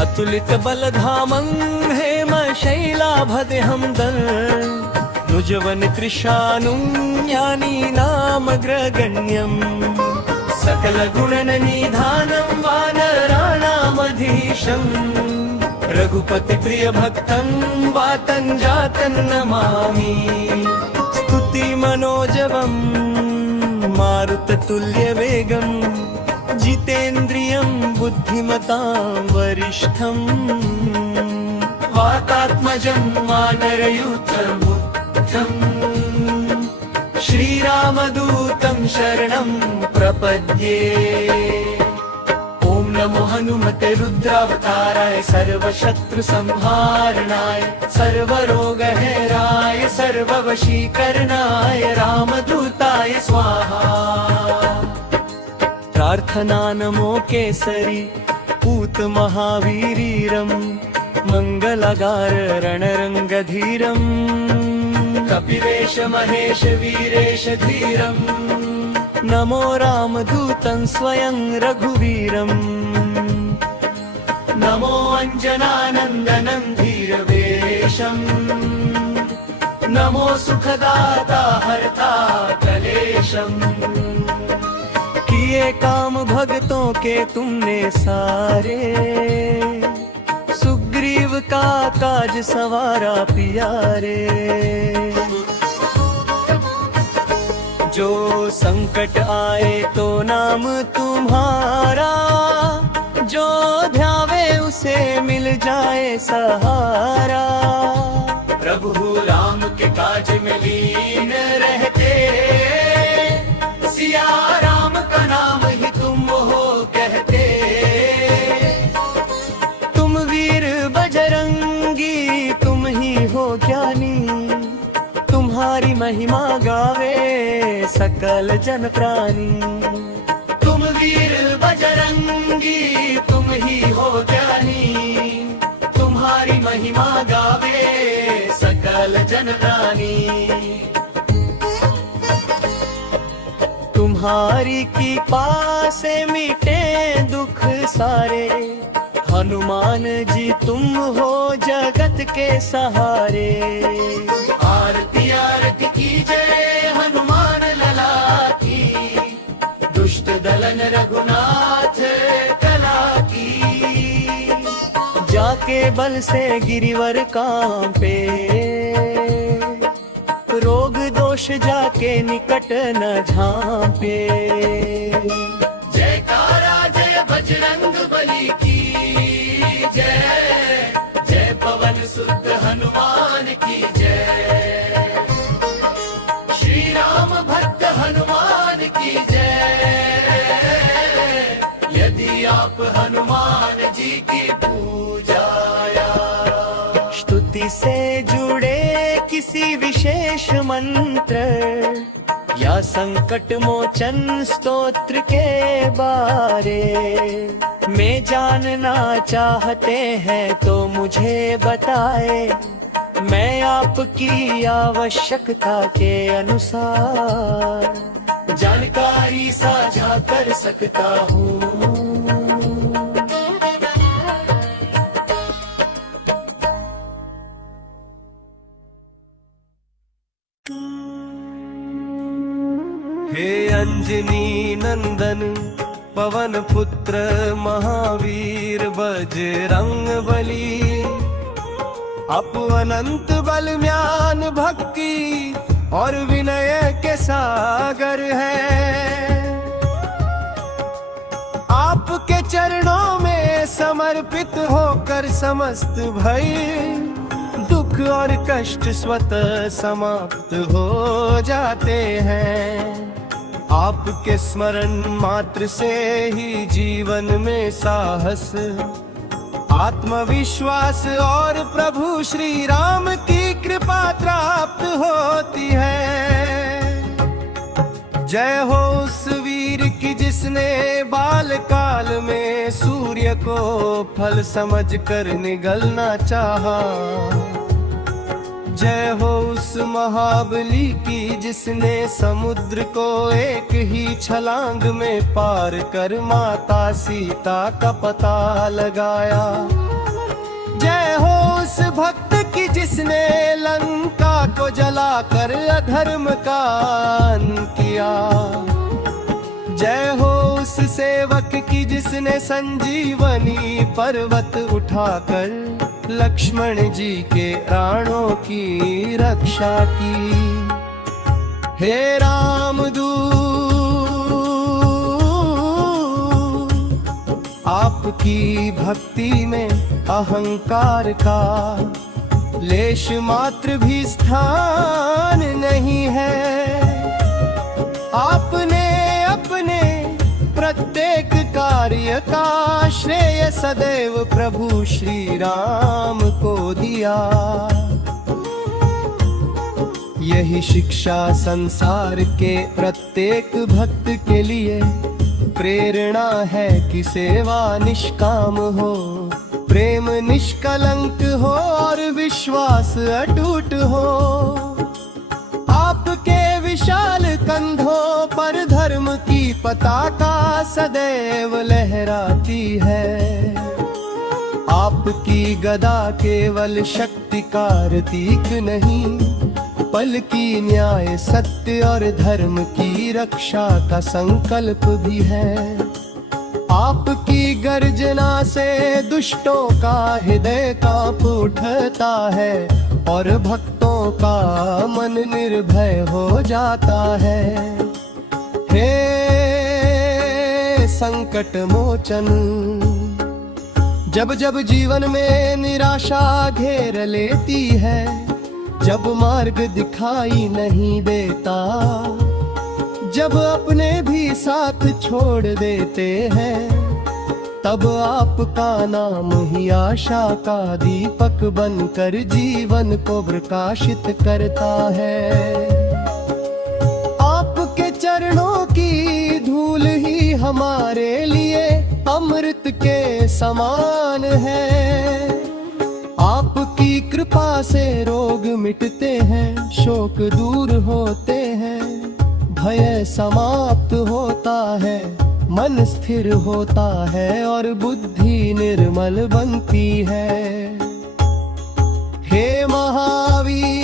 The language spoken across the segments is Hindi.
अतुलित बलधामं हेम शैलाभदेहं दन् नुजवन कृशानुं ज्ञानीनामग्रगण्यम् सकल गुणनिधानं वानराणामधीशम् रघुपति प्रिय भक्तं वातं जातं नमामि स्तुति मनोजवं मारुततुल्य वेगं जितेन्द्रियं बुद्धिमतां वरिष्ठं वातात्मजं वानरयूथमुत्थं श्रीरामदूतं शरणं प्रपद्ये। ओम नमो हनुमते रुद्रावताराय सर्वशत्रु संहारणाय सर्वरोगहराय सर्ववशीकरणाय रामदूताय स्वाहा। प्रार्थना नमो केसरी पूत महावीरीरं मंगलागार रणरंगधीरं कपिवेश महेश वीरेश धीरं नमो रामदूतं स्वयं रघुवीरं नमो अंजनानंदनं धीरवेशं नमो सुखदाता हरता कलेशं किए काम भक्तों के तुमने सारे सुग्रीव का काज सवारा प्यारे। जो संकट आए तो नाम तुम्हारा जो ध्यावे उसे मिल जाए सहारा। प्रभु राम के काज में लीन रहते सिया राम का नाम ही तुम हो कहते। तुम वीर बजरंगी तुम ही हो ज्ञानी तुम्हारी महिमा गावे सकल जन प्राणी। तुम वीर बजरंगी तुम ही हो ज्ञानी तुम्हारी महिमा गावे सकल जन प्राणी। तुम्हारी कृपा से मिटे दुख सारे हनुमान जी तुम हो जगत के सहारे। आरती आरती की जय हनुमान लला की दुष्ट दलन रघुनाथ कला की। जाके बल से गिरिवर कांपे रोग दोष जाके निकट न झांपे। जयकारा जय बजरंग बली की जय जय पवन सुत हनुमान की जय श्री राम भक्त हनुमान की जय। यदि आप हनुमान जी की पूजा स्तुति से जुड़े किसी विशेष मंत्र या संकट मोचन स्तोत्र के बारे में जानना चाहते हैं तो मुझे बताए मैं आपकी आवश्यकता के अनुसार जानकारी साझा कर सकता हूँ। हे अंजनी नंदन पवन पुत्र महावीर बजरंग बली अप अनंत बल ज्ञान भक्ति और विनय के सागर है। आपके चरणों में समर्पित होकर समस्त भय दुख और कष्ट स्वतः समाप्त हो जाते हैं। आपके स्मरण मात्र से ही जीवन में साहस आत्मविश्वास और प्रभु श्री राम की कृपा प्राप्त होती है। जय हो उस वीर की जिसने बाल काल में सूर्य को फल समझकर निगलना चाहा। जय हो उस महाबली की जिसने समुद्र को एक ही छलांग में पार कर माता सीता का पता लगाया। जय हो उस भक्त की जिसने लंका को जलाकर अधर्म का अंत किया। जय हो उस सेवक की जिसने संजीवनी पर्वत उठाकर लक्ष्मण जी के प्राणों की रक्षा की। हे रामदूत, आपकी भक्ति में अहंकार का लेश मात्र भी स्थान नहीं है। आपने अपने प्रत्येक कार्य का श्रेय सदैव प्रभु श्री राम को दिया। यही शिक्षा संसार के प्रत्येक भक्त के लिए प्रेरणा है कि सेवा निष्काम हो, प्रेम निष्कलंक हो और विश्वास अटूट हो। आपके विशाल कंधों पर धर्म की पताका सदैव लहराती है। आपकी गदा केवल शक्ति का प्रतीक नहीं, बल्कि न्याय, सत्य और धर्म की रक्षा का संकल्प भी है। आपकी गर्जना से दुष्टों का हृदय कांप उठता है और भक्तों का मन निर्भय हो जाता है। हे संकट मोचन, जब जब जीवन में निराशा घेर लेती है, जब मार्ग दिखाई नहीं देता, जब अपने भी साथ छोड़ देते हैं, तब आपका नाम ही आशा का दीपक बनकर जीवन को प्रकाशित करता है। आपके चरणों की धूल ही हमारे लिए अमृत के समान है। आपकी कृपा से रोग मिटते हैं, शोक दूर होते हैं, भय समाप्त होता है, मन स्थिर होता है और बुद्धि निर्मल बनती है। हे महावीर,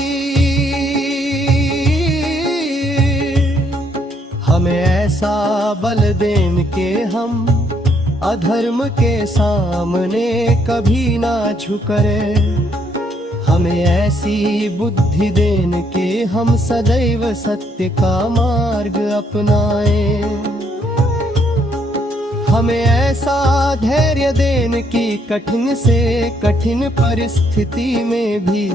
हमें ऐसा बल देन के हम अधर्म के सामने कभी ना झुकरे। हमें ऐसी बुद्धि देन के हम सदैव सत्य का मार्ग अपनाएं। हमें ऐसा धैर्य देन की कठिन से कठिन परिस्थिति में भी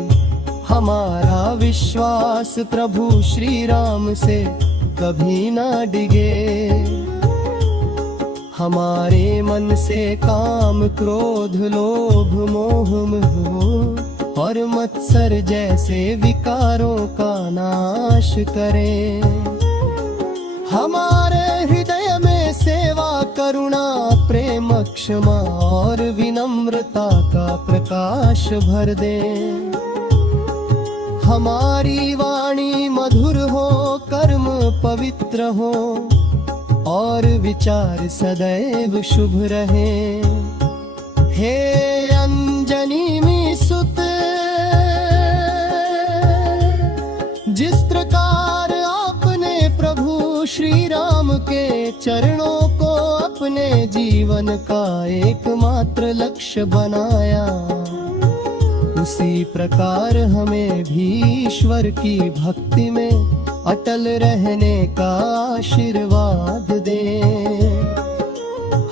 हमारा विश्वास प्रभु श्री राम से कभी ना डिगे। हमारे मन से काम, क्रोध, लोभ, मोह हो और मत्सर जैसे विकारों का नाश करें। हमारे हृदय में सेवा, करुणा, प्रेम, क्षमा और विनम्रता का प्रकाश भर दें। हमारी वाणी मधुर हो, कर्म पवित्र हो और विचार सदैव शुभ रहे। हे अंजनी में सुत, जिस प्रकार आपने प्रभु श्री राम के चरणों को अपने जीवन का एकमात्र लक्ष्य बनाया, उसी प्रकार हमें भी ईश्वर की भक्ति में अटल रहने का आशीर्वाद दे।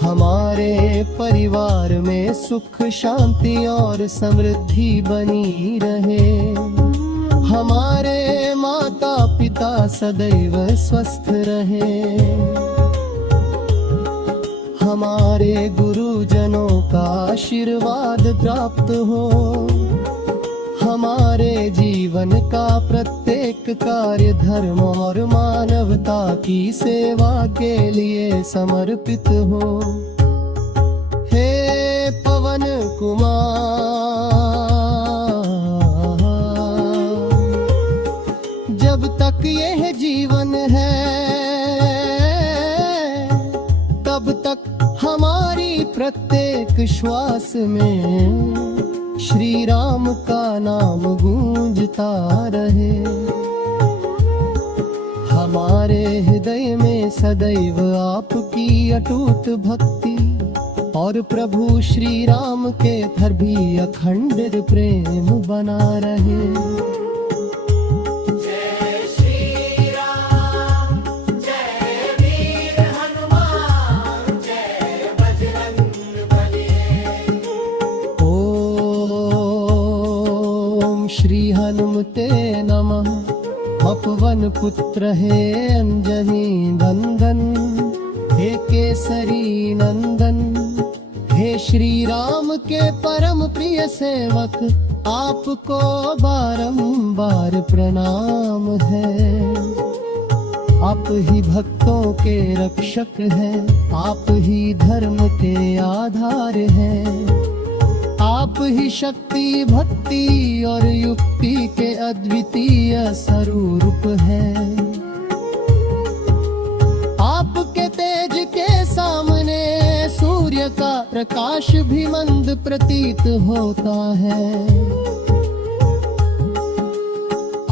हमारे परिवार में सुख, शांति और समृद्धि बनी रहे। हमारे माता पिता सदैव स्वस्थ रहे। हमारे गुरुजनों का आशीर्वाद प्राप्त हो। हमारे जीवन का प्रत्येक कार्य धर्म और मानवता की सेवा के लिए समर्पित हो। हे पवन कुमार, जब तक यह जीवन है तब तक हमारी प्रत्येक श्वास में श्री राम का नाम गूंजता रहे। हमारे हृदय में सदैव आपकी अटूट भक्ति और प्रभु श्री राम के पर भी अखंड प्रेम बना रहे। जय श्री राम, जय वीर हनुमान, जय बजरंगबली। ओम श्री हनुमते नमः। अपवन पुत्र है अंजनी नंदन, हे केसरी नंदन, हे श्री राम के परम प्रिय सेवक, आपको बारंबार प्रणाम है। आप ही भक्तों के रक्षक हैं, आप ही धर्म के आधार हैं, आप ही शक्ति भक्ति और युक्ति के अद्वितीय स्वरूप हैं। आपके तेज के सामने सूर्य का प्रकाश भी मंद प्रतीत होता है।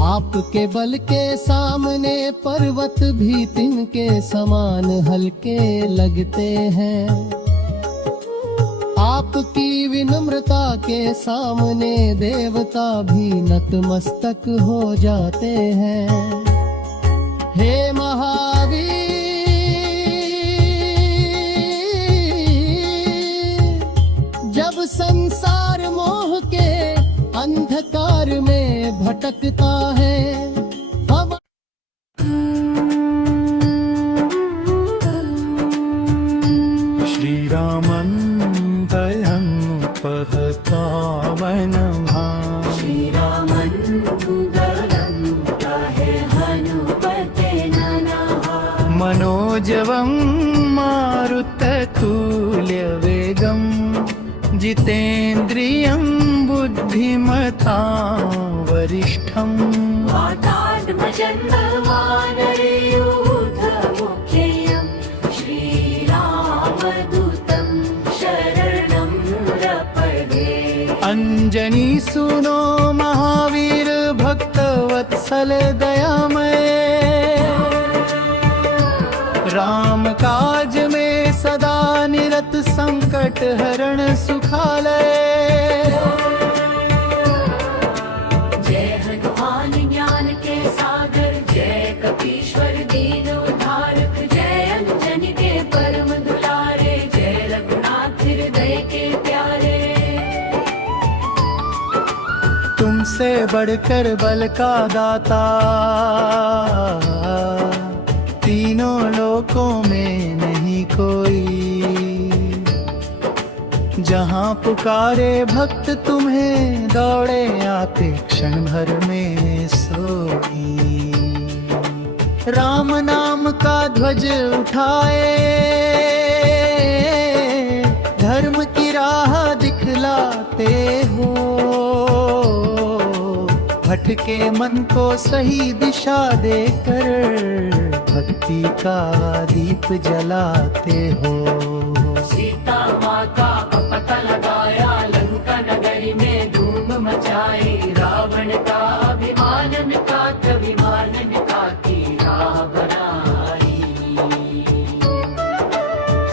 आपके बल के सामने पर्वत भी तिनके समान हल्के लगते हैं। आपकी विनम्रता के सामने देवता भी नतमस्तक हो जाते हैं। हे महावीर, जब संसार मोह के अंधकार में भटकता है, अब श्री रामं दयं पहतावनम् श्रीरामन्दुदलं कहे हनुपते नमः। मनोजवं मारुततुल्यवेगं जितेन्द्रियं बुद्धिमतां वरिष्ठम्। वातात्मजं वानरयूथमुख्यं श्रीरामदूतं शरणं प्रपदे। अंजनी सुनो महावीर भक्तवत्सल दयामय, राम काज में सदा निरत संकट हरण सुखालय। जय हनुमान ज्ञान के सागर, जय कपीश्वर दीन उद्धारक, जय अंजनी के परम दुलारे, जय रघुनाथ हृदय के प्यारे। तुमसे बढ़कर बल का दाता, तीनों लोकों में नहीं कोई। जहाँ पुकारे भक्त तुम्हें, दौड़े आते क्षण भर में सोई। राम नाम का ध्वज उठाए, धर्म की राह दिखलाते हो। भटके मन को सही दिशा देकर, भक्ति का दीप जलाते हो। सीता माता का पता लगाया, लंका नगरी में धूम मचाई। रावण का अभिमान मिटा, अभिमान मिटा की राह बनाई।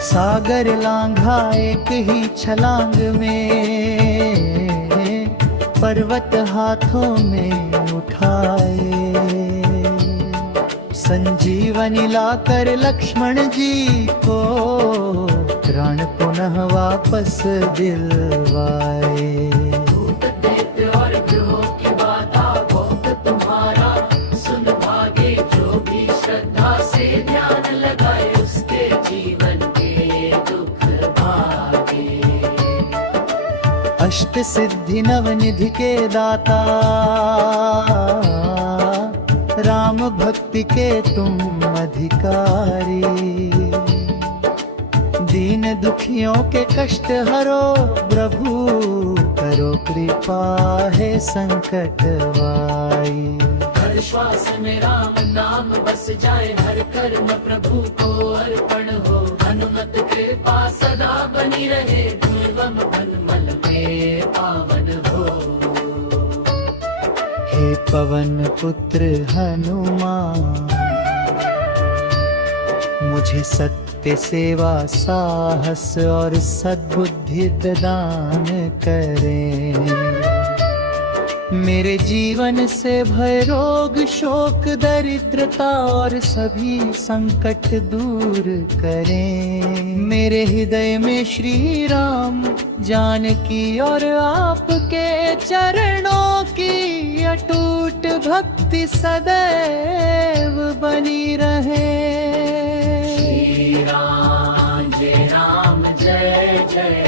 सागर लांघा एक ही छलांग में, पर्वत हाथों में उठाए। संजीवनी लाकर लक्ष्मण जी को, प्राण पुनः वापस दिलवाए। भूत दैत्य और ग्रहों की बाधा बहुत तुम्हारा सुन भागे। जो भी श्रद्धा से ध्यान लगाए, उसके जीवन के दुख भागे। अष्ट सिद्धि नवनिधि के दाता, राम भक्ति के तुम अधिकारी। दीन दुखियों के कष्ट हरो प्रभु, करो कृपा है संकट वाई। हर श्वास में राम नाम बस जाए, हर कर्म प्रभु को अर्पण हो। हनुमत कृपा सदा बनी रहे, ध्रुवम वनमल में पावन हो। हे पवन पुत्र हनुमान, मुझे सत्य सेवा साहस और सद्बुद्धि प्रदान करें। मेरे जीवन से भय रोग शोक दरिद्रता और सभी संकट दूर करें। मेरे हृदय में श्री राम जानकी और आपके चरणों की अटूट भक्ति सदैव बनी रहे। श्री राम जय जय